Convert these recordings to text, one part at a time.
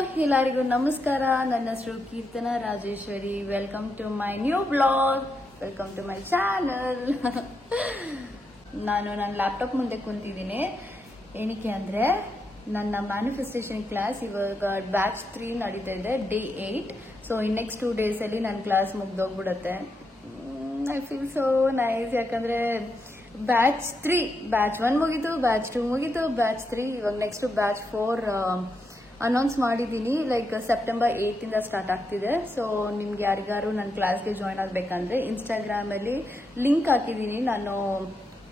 ಎಲ್ಲರಿಗೂ ನಮಸ್ಕಾರ. ನನ್ನ ಹೆಸರು Keerthana Rajeshwari. Welcome to my new blog, welcome to my channel. ನಾನು ನನ್ನ ಲ್ಯಾಪ್ಟಾಪ್ ಮುಂದೆ ಕುಂತಿದ್ದೀನಿ. ಏನಕ್ಕೆ ಅಂದರೆ ನನ್ನ ಮ್ಯಾನಿಫೆಸ್ಟೇಷನ್ ಕ್ಲಾಸ್ ಇವಾಗ ಬ್ಯಾಚ್ 3 ನಡೀತಾ ಇದೆ, ಡೇ 8. ಸೊ ಇನ್ ನೆಕ್ಸ್ಟ್ 2 ಡೇಸಲ್ಲಿ ನನ್ನ ಕ್ಲಾಸ್ ಮುಗ್ದೋಗ್ಬಿಡುತ್ತೆ. I feel so nice. ಯಾಕಂದರೆ ಬ್ಯಾಚ್ 3, ಬ್ಯಾಚ್ 1 ಮುಗೀತು, ಬ್ಯಾಚ್ 2 ಮುಗೀತು, ಬ್ಯಾಚ್ 3 ಇವಾಗ ನೆಕ್ಸ್ಟ್ ಬ್ಯಾಚ್ 4 ಅನೌನ್ಸ್ ಮಾಡಿದ್ದೀನಿ. ಲೈಕ್ ಸೆಪ್ಟೆಂಬರ್ 8 ಇಂದ ಸ್ಟಾರ್ಟ್ ಆಗ್ತಿದೆ. ಸೊ ನಿಮ್ಗೆ ಯಾರಿಗಾರು ನನ್ನ ಕ್ಲಾಸ್ಗೆ ಜಾಯ್ನ್ ಆಗಬೇಕಂದ್ರೆ ಇನ್ಸ್ಟಾಗ್ರಾಮಲ್ಲಿ ಲಿಂಕ್ ಹಾಕಿದ್ದೀನಿ. ನಾನು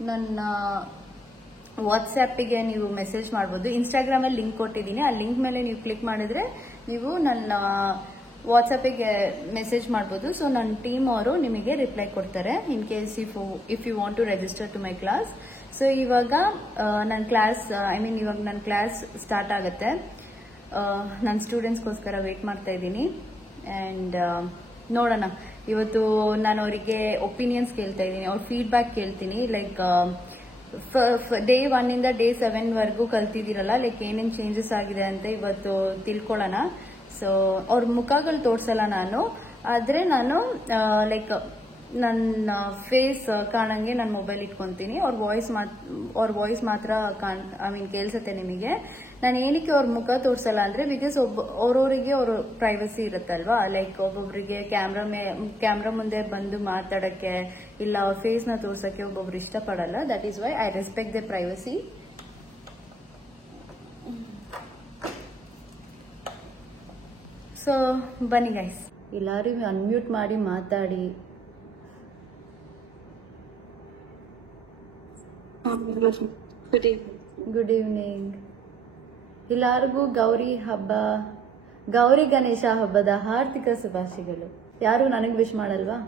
ನನ್ನ ವಾಟ್ಸ್ಆ್ಯಪಿಗೆ ನೀವು ಮೆಸೇಜ್ ಮಾಡ್ಬೋದು. ಇನ್ಸ್ಟಾಗ್ರಾಮಲ್ಲಿ ಲಿಂಕ್ ಕೊಟ್ಟಿದ್ದೀನಿ. ಆ ಲಿಂಕ್ ಮೇಲೆ ನೀವು ಕ್ಲಿಕ್ ಮಾಡಿದ್ರೆ ನೀವು ನನ್ನ ವಾಟ್ಸಪ್ಪಿಗೆ ಮೆಸೇಜ್ ಮಾಡ್ಬೋದು. ಸೊ ನನ್ನ ಟೀಮ್ ಅವರು ನಿಮಗೆ ರಿಪ್ಲೈ ಕೊಡ್ತಾರೆ in case if you want to register to my class. So ಇವಾಗ ನನ್ನ ಕ್ಲಾಸ್ ಇವಾಗ ನನ್ನ ಕ್ಲಾಸ್ ಸ್ಟಾರ್ಟ್ ಆಗುತ್ತೆ. ನನ್ನ ಸ್ಟೂಡೆಂಟ್ಸ್ಗೋಸ್ಕರ ವೇಟ್ ಮಾಡ್ತಾ ಇದ್ದೀನಿ. ಆ್ಯಂಡ್ ನೋಡೋಣ, ಇವತ್ತು ನಾನು ಅವರಿಗೆ ಒಪಿನಿಯನ್ಸ್ ಕೇಳ್ತಾ ಇದ್ದೀನಿ, ಅವ್ರ ಫೀಡ್ಬ್ಯಾಕ್ ಕೇಳ್ತೀನಿ. ಲೈಕ್ ಡೇ 1 ಇಂದ ಡೇ 7 ವರೆಗೂ ಕಲ್ತಿದ್ದೀರಲ್ಲ, ಲೈಕ್ ಏನೇನು ಚೇಂಜಸ್ ಆಗಿದೆ ಅಂತ ಇವತ್ತು ತಿಳ್ಕೊಳ್ಳೋಣ. ಸೊ ಅವ್ರ ಮುಖಗಳು ತೋರಿಸಲ್ಲ ನಾನು, ಆದರೆ ನಾನು ಲೈಕ್ ನನ್ನ ಫೇಸ್ ಕಾಣಂಗೆ ನನ್ನ ಮೊಬೈಲ್ ಇಟ್ಕೊತೀನಿ. ಅವ್ರ ವಾಯ್ಸ್ ಮಾತ್ರ ಕೇಳಿಸುತ್ತೆ ನಿಮಗೆ. ನಾನು ಏನಕ್ಕೆ ಅವ್ರ ಮುಖ ತೋರಿಸಲ್ಲ ಅಂದರೆ ಬಿಕಾಸ್ ಅವ್ರವರಿಗೆ ಅವ್ರ ಪ್ರೈವಸಿ ಇರುತ್ತಲ್ವಾ. ಲೈಕ್ ಒಬ್ಬೊಬ್ಬರಿಗೆ ಕ್ಯಾಮ್ರಾ ಮುಂದೆ ಬಂದು ಮಾತಾಡೋಕ್ಕೆ ಇಲ್ಲ ಅವ್ರ ಫೇಸ್ನ ತೋರ್ಸೋಕ್ಕೆ ಒಬ್ಬೊಬ್ರು ಇಷ್ಟಪಡಲ್ಲ. That is why I respect the privacy. So ಬನ್ನಿ ಗೈಸ್, ಎಲ್ಲರೂ ಅನ್ಮ್ಯೂಟ್ ಮಾಡಿ ಮಾತಾಡಿ. Good evening. ಎಲ್ಲರಿಗೂ ಗೌರಿ ಗಣೇಶ ಹಬ್ಬದ ಹಾರ್ದಿಕ ಶುಭಾಶಯಗಳು. ಯಾರು ನನಗೆ ವಿಶ್ ಮಾಡಲ್ವಾ?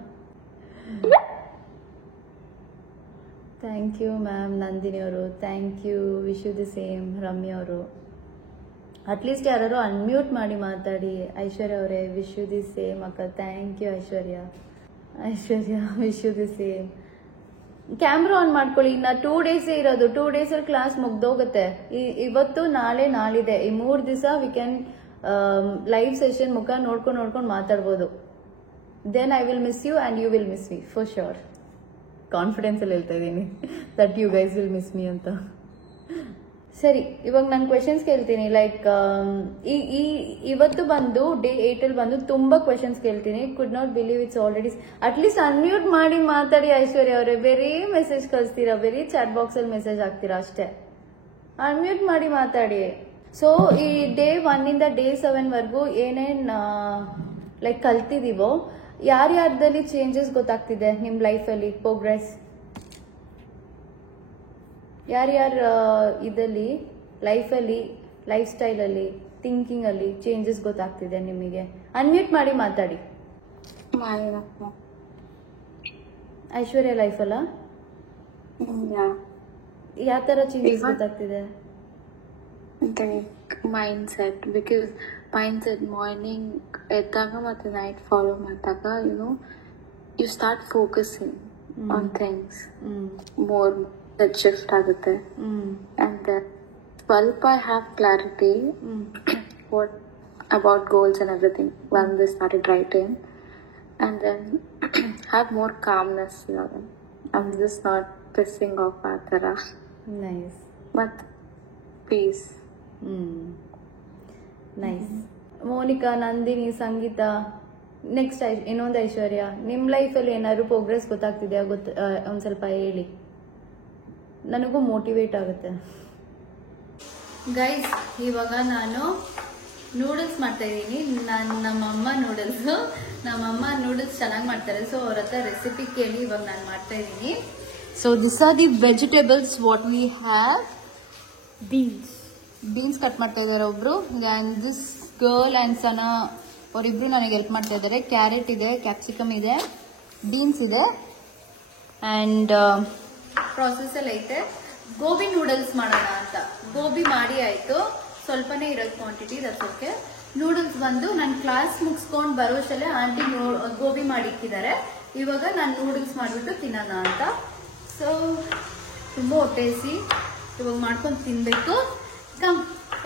Thank you ma'am. ನಂದಿನಿ ಅವರು thank you, wish you the same. Ramya ಅವರು ಅಟ್ಲೀಸ್ಟ್ ಯಾರು ಅನ್ಮ್ಯೂಟ್ ಮಾಡಿ ಮಾತಾಡಿ. ಐಶ್ವರ್ಯ ಅವರೇ ವಿಶ್ ಯು ದಿ ಸೇಮ್ ಅಕ್ಕ. Thank you Aishwarya. Wish you the same. Camera on ಮಾಡ್ಕೊಳ್ಳಿ. ಇನ್ನ 2 ಡೇಸೇ ಇರೋದು. 2 ಡೇಸಲ್ಲಿ ಕ್ಲಾಸ್ ಮುಗ್ದೋಗುತ್ತೆ. ಇವತ್ತು ನಾಳೆ ನಾಳಿದೆ, ಈ 3 ದಿವಸ ವಿ ಕ್ಯಾನ್ ಲೈವ್ ಸೆಷನ್ ಮುಖ ನೋಡ್ಕೊಂಡು ಮಾತಾಡ್ಬೋದು. Then I will miss you and you will miss me for sure. Confidence ಅಲ್ಲಿ ಹೇಳ್ತಾ ಇದ್ದೀನಿ that you guys will miss me ಅಂತ. ಸರಿ, ಇವಾಗ ನಾನು ಕ್ವೆಶನ್ಸ್ ಕೇಳ್ತೀನಿ. ಲೈಕ್ ಇವತ್ತು ಬಂದು ಡೇ 8 ಅಲ್ಲಿ ಬಂದು ತುಂಬಾ ಕ್ವೆಶನ್ಸ್ ಕೇಳ್ತೀನಿ. Could not believe it's already. At least unmute ಮಾಡಿ ಮಾತಾಡಿ ಐಶ್ವರ್ಯ ಅವರೇ. ಬೇರೆ ಮೆಸೇಜ್ ಕಳಿಸ್ತೀರಾ, ಬೇರೆ ಚಾಟ್ ಬಾಕ್ಸ್ ಅಲ್ಲಿ ಮೆಸೇಜ್ ಹಾಕ್ತೀರಾ ಅಷ್ಟೇ. ಅನ್ಮ್ಯೂಟ್ ಮಾಡಿ ಮಾತಾಡಿ. ಸೊ ಈ ಡೇ 1 ಇಂದ ಡೇ 7 ವರೆಗೂ ಏನೇನ್ ಲೈಕ್ ಕಲ್ತಿದೀವೋ, ಯಾರ್ಯಾರ್ದಲ್ಲಿ ಚೇಂಜಸ್ ಗೊತ್ತಾಗ್ತಿದೆ ನಿಮ್ ಲೈಫಲ್ಲಿ, ಪ್ರೋಗ್ರೆಸ್ ಯಾರ್ಯಾರ ಇದಲ್ಲಿ ಲೈಫಲ್ಲಿ, ಲೈಫ್ ಸ್ಟೈಲಲ್ಲಿ, ಥಿಂಕಿಂಗಲ್ಲಿ ಚೇಂಜಸ್ ಗೊತ್ತಾಗ್ತಿದೆ ನಿಮಗೆ? ಅನ್ಮ್ಯೂಟ್ ಮಾಡಿ ಮಾತಾಡಿ. ಐಶ್ವರ್ಯ ಲೈಫಲ್ಲ ಯಾವ ಥರ ಚೇಂಜಸ್ ಗೊತ್ತಾಗ್ತಿದೆ? ಮೈಂಡ್ಸೆಟ್. ಬಿಕಾಸ್ ಮೈಂಡ್ಸೆಟ್ ಮಾರ್ನಿಂಗ್ ಎದ್ದಾಗ ಮತ್ತು ನೈಟ್ ಫಾಲೋ ಮಾಡಿದಾಗ you start focusing on things more. Shift ಆಗುತ್ತೆ. And ಸ್ವಲ್ಪ I have clarity what about goals and everything when they started writing, and then have more calmness. I'm just not pissing off atara. Nice. But peace. Nice. Monika, Nandini, Sangeetha, next ಇನ್ನೊಂದು ಐಶ್ವರ್ಯ, ನಿಮ್ಮ ಲೈಫಲ್ಲಿ ಏನಾದ್ರು progress ಗೊತ್ತಾಗ್ತಿದೆಯಾ? ಒಂದು ಸ್ವಲ್ಪ ಹೇಳಿ, ನನಗೂ ಮೋಟಿವೇಟ್ ಆಗುತ್ತೆ. ಗೈಸ್, ಇವಾಗ ನಾನು ನೂಡಲ್ಸ್ ಮಾಡ್ತಾ ಇದ್ದೀನಿ. ನಮ್ಮಮ್ಮ ನೂಡಲ್ಸ್ ಚೆನ್ನಾಗಿ ಮಾಡ್ತಾರೆ. ಸೊ ಅವ್ರ ಹತ್ರ ರೆಸಿಪಿ ಕೇಳಿ ಇವಾಗ ನಾನು ಮಾಡ್ತಾ ಇದ್ದೀನಿ. So this are the vegetables what we have. Beans cut ಮಾಡ್ತಾ ಇದ್ದಾರೆ ಒಬ್ರು. ಆ್ಯಂಡ್ ದಿಸ್ ಗರ್ಲ್ ಆ್ಯಂಡ್ ಸನ ಅವರಿಬ್ರು ನನಗೆ ಹೆಲ್ಪ್ ಮಾಡ್ತಾ ಇದ್ದಾರೆ. ಕ್ಯಾರೆಟ್ ಇದೆ, ಕ್ಯಾಪ್ಸಿಕಮ್ ಇದೆ, ಬೀನ್ಸ್ ಇದೆ. ಆ್ಯಂಡ್ ಪ್ರಾಸೆಸ್ ಅಲ್ಲಿ ಐತೆ. ಗೋಬಿ ನೂಡಲ್ಸ್ ಮಾಡೋಣ ಅಂತ. ಗೋಬಿ ಮಾಡಿ ಆಯ್ತು, ಸ್ವಲ್ಪನೇ ಇರೋದು ಕ್ವಾಂಟಿಟಿ, ದಟ್ಸ್ ಓಕೆ. ನೂಡಲ್ಸ್ ಬಂದು ನಾನು ಕ್ಲಾಸ್ ಮುಗಿಸ್ಕೊಂಡು ಬರೋಷ್ಟಲ್ಲೇ ಆಂಟಿ ಗೋಬಿ ಮಾಡಿಕ್ಕಿದ್ದಾರೆ. ಇವಾಗ ನಾನು ನೂಡಲ್ಸ್ ಮಾಡಿಬಿಟ್ಟು ತಿನ್ನೋಣ ಅಂತ. ಸೊ ತುಂಬ ಹೊಟ್ಟೆಸಿ ಇವಾಗ ಮಾಡ್ಕೊಂಡು ತಿನ್ಬೇಕು.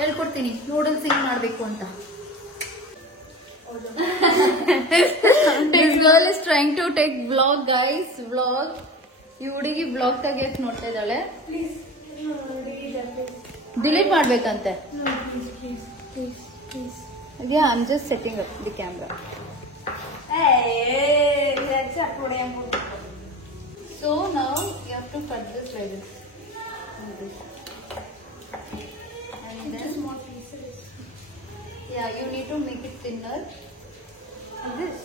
ಹೇಳ್ಕೊಡ್ತೀನಿ ನೂಡಲ್ಸ್ ಹಿಂಗೆ ಮಾಡಬೇಕು ಅಂತ. This girl is trying to take vlog, guys. Vlog. ಈ ಹುಡುಗಿ ಬ್ಲಾಗ್ ತೆಗಿಯಕ್ ನೋಡ್ತಾ ಇದ್ದಾಳೆ. Delete ಮಾಡ್ಬೇಕಂತೆ. Yeah, I'm just setting up the camera. So now you have to cut this like this. And then small pieces. Yeah, you need to make it thinner. Like this.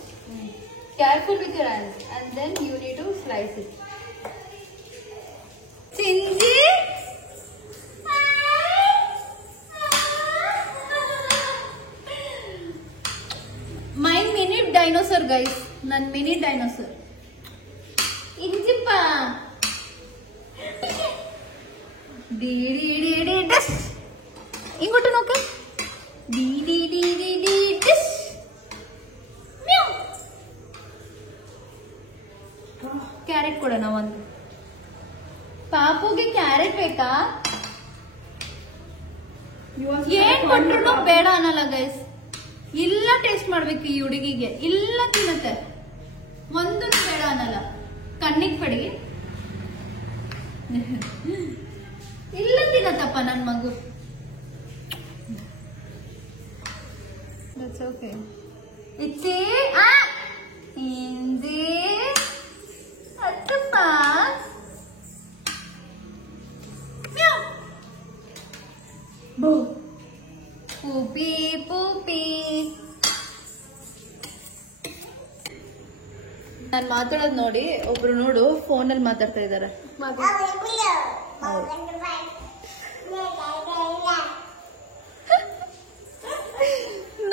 Careful with your hands, and then you need to slice it. Chinji. My mini dinosaur, guys. Nan mini dinosaur. Injippa. Dish. Ingotu noka. Dish. Meow. Carrot kodana ಒಂದು. ಪಾಪುಗೆ carrot ಬೇಕಾ? ಏನ್ ಕೊಟ್ರು ಬೇಡ ಅನ್ನಲ್ಲ guys. ಇಲ್ಲ taste ಮಾಡ್ಬೇಕು ಈ ಹುಡುಗಿಗೆ. ಇಲ್ಲ ತಿನ್ನತ್ತೆ, ಒಂದು ಬೇಡ ಅನ್ನಲ್ಲ. ಕಣ್ಣಿಗೆ ಪಡಿ. ಇಲ್ಲ ತಿನ್ನತ್ತಪ್ಪ ನನ್ ಮಗು. That's okay. ಇಚ್ಚಿ ಇಂಜಿ ಅತ್ತಪ್ಪ. ಪೂಪಿ ಪೂಪಿ. ನಾನು ಮಾತಾಡೋದು ನೋಡಿ ಒಬ್ರು ನೋಡು ಫೋನಲ್ಲಿ ಮಾತಾಡ್ತಾ ಇದ್ದಾರೆ.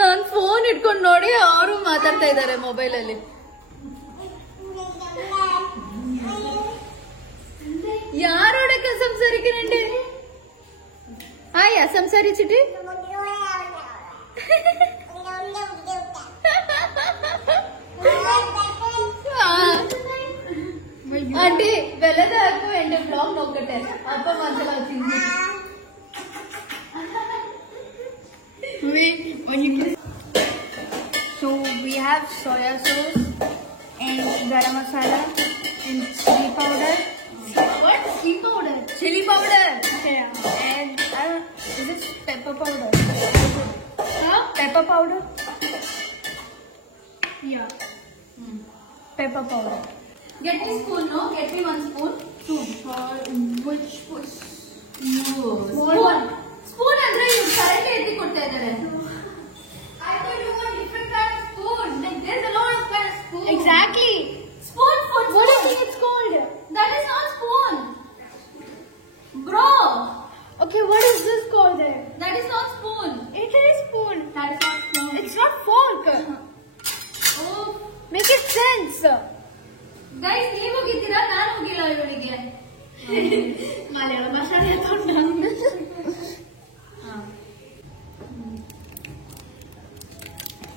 ನಾನು ಫೋನ್ ಇಟ್ಕೊಂಡು ನೋಡಿ ಅವರು ಮಾತಾಡ್ತಾ ಇದ್ದಾರೆ ಮೊಬೈಲಲ್ಲಿ. ಯಾರೋಡಕ್ಕೆ ಸಂಸಾರಿಕೆ Aya, samsari chiti. Auntie, velada aku ende vlog nokkate. Appa masala chindi. So we have soya sauce and garam masala and chili powder. What? Chili powder? Chili powder. Yeah. And is it pepper powder? Huh? Pepper powder? Yeah. Pepper powder. Get me spoon, no? Get me one spoon. Two. For which was? Spoon. Spoon andre you correctly etti kotta idare. I thought you want different kind of spoon. Like there's a lot of kind of spoon. Exactly. Spoon for What do you think it's called? That is not spoon. Bro. Okay, what is this called then? That is not spoon. It is spoon. That is not spoon. It's not fork. Oh. Make it sense. Guys, ನೀವು ಹೋಗಿದ್ದೀರಾ? ನಾನು ಹೋಗಿಲ್ಲ ಇವಳಿಗೆ. ಮಲಯಾಳ ಮಸಾಲೆ ಹಾಕೊಂಡು ನಾನು.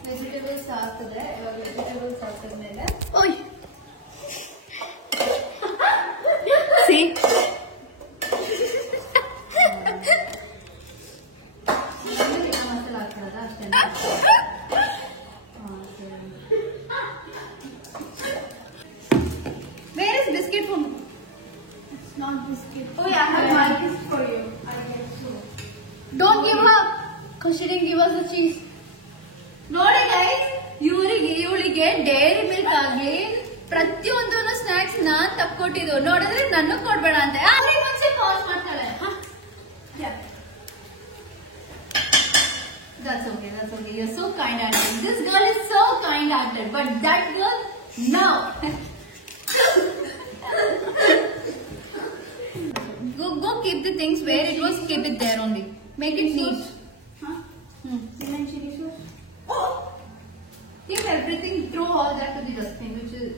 Vegetables ಹಾಕಿದ್ರೆ ಇವಾಗ ವೆಜಿಟೇಬಲ್ಸ್ ಹಾಕಿದ್ಮೇಲೆ ಓಯ್ See? ಮಸಾಲ ಹಾಕೋದ ಅಷ್ಟೇ. Where is biscuit from? It's not biscuit. Oh yeah, I have markers for you. I guess so. Don't give her, because she didn't give us the cheese. ನೋಡಿ ಗೈಸ್, ಇವಳಿಗೆ dairy milk ಆಗ್ಲಿ ಪ್ರತಿಯೊಂದು snacks ನಾನ್ ತಪ್ಕೊಟ್ಟಿದ್ದು ನೋಡಿದ್ರೆ ನನ್ನ ಕೊಡ್ಬೇಡ ಅಂತ ಅವ್ರಿಗೆ ಮುಂಚೆ pass ಮಾಡ್ತಾಳೆ. That's okay. You're so kind-hearted. This girl is so kind-hearted, but that girl, no. Go keep the things where it was. Keep it there only. Make it neat. Huh? Lemon chili sauce? Oh! Keep everything. Throw all that to the dustbin,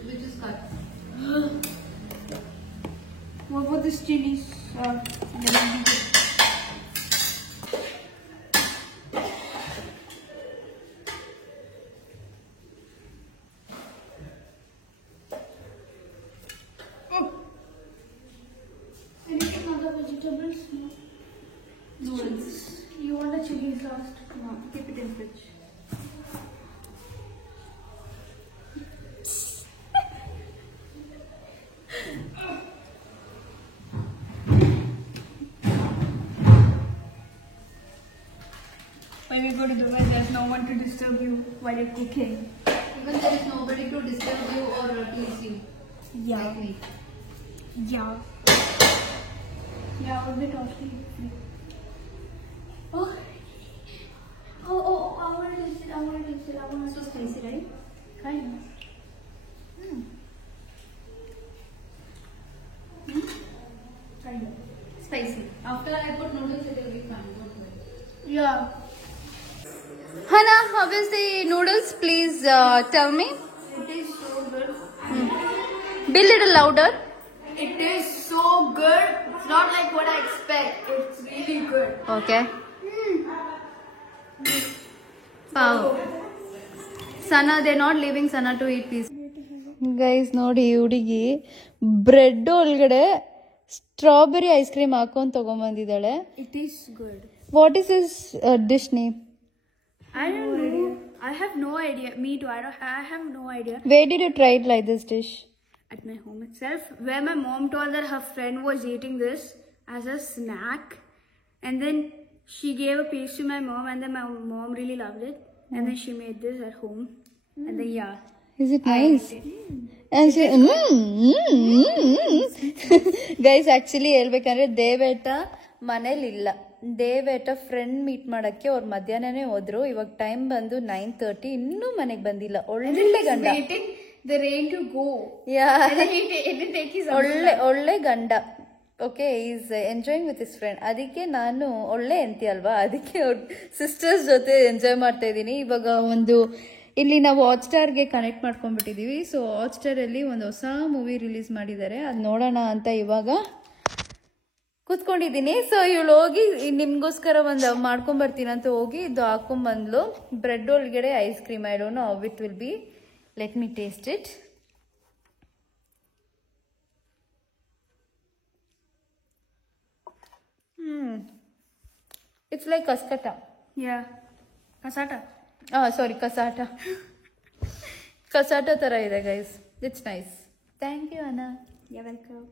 which is cut. What about this chilies? Anything other vegetables? No. Noodles. You want the chilies last? No, keep it in fridge. when we go to Dubai, there's no one to disturb you while you're cooking. Even there is nobody to disturb you or tease you. Yeah. Like me. Yeah. Yeah, a bit awfully. Oh. Oh, I want to taste it. I want to taste it. I want to So spicy, right? kind of. Kind of. Spicy. After I put noodles, it will be fine. Don't worry. Yeah. Hana, how is the noodles? Please tell me. It is so good. Be a little louder. It is so good. It's not like what I expect. It's really good. Okay. Wow. Sana, they're not leaving Sana to eat peace. Guys ನೋಡಿ ಈ ಹುಡುಗಿ bread ಒಳಗಡೆ strawberry ice cream ಹಾಕೊಂಡು ತಗೊಂಬಂದಿದ್ದಾಳೆ. It is good. What is this dish name? I don't know. I have no idea. Me too. I have no idea. Where did you try it like this dish? At my home itself, where my mom told that her friend was eating this as a snack, and then she gave a piece to my mom, and then my mom really loved it, and then she made this at home, and then yeah. Is it nice? And she, guys actually ಹೇಳ್ಬೇಕಂದ್ರೆ ದೇವೇಟ ಮನೇಲಿಲ್ಲ. ದೇವೇಟ friend meet ಮಾಡಕ್ಕೆ ಅವ್ರು ಮಧ್ಯಾಹ್ನನೇ ಹೋದ್ರು. ಇವಾಗ time ಬಂದು 9:30, ಇನ್ನೂ ಮನೆಗೆ ಬಂದಿಲ್ಲ. ಒಳ್ಳೆ ಗಂಡ. Waiting the rain to go. Yeah. And then it didn't take his ಒಳ್ಳೆ ಗಂಡ. Okay, is enjoying with his friend. ಅದಕ್ಕೆ ನಾನು ಒಳ್ಳೆ ಎಂತಿ ಅಲ್ವಾ, ಅದಕ್ಕೆ ಅವ್ರ ಸಿಸ್ಟರ್ಸ್ ಜೊತೆ ಎಂಜಾಯ್ ಮಾಡ್ತಾ ಇದ್ದೀನಿ. ಇವಾಗ ಒಂದು ಇಲ್ಲಿ ನಾವು ಹಾಟ್ಸ್ಟಾರ್ಗೆ ಕನೆಕ್ಟ್ ಮಾಡ್ಕೊಂಡ್ಬಿಟ್ಟಿದ್ದೀವಿ. ಸೊ ಹಾಟ್ಸ್ಟಾರಲ್ಲಿ ಒಂದು ಹೊಸ ಮೂವಿ ರಿಲೀಸ್ ಮಾಡಿದ್ದಾರೆ, ಅದು ನೋಡೋಣ ಅಂತ ಇವಾಗ ಕೂತ್ಕೊಂಡಿದ್ದೀನಿ. ಸೊ ಇವಳು ಹೋಗಿ ನಿಮ್ಗೋಸ್ಕರ ಒಂದು ಮಾಡ್ಕೊಂಬರ್ತೀನಿ ಅಂತ ಹೋಗಿ ಇದು ಹಾಕೊಂಬಂದ್ಲು. ಬ್ರೆಡ್ ಒಳಗಡೆ ice cream. I don't know how it will be. Let me taste it. It's like kaskata. Yeah. Kasata. Sorry, kasata. Kasata tara ide, guys. It's nice. Thank you, Anna. You're welcome.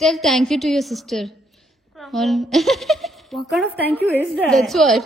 Tell thank you to your sister. What kind of thank you is that? That's what.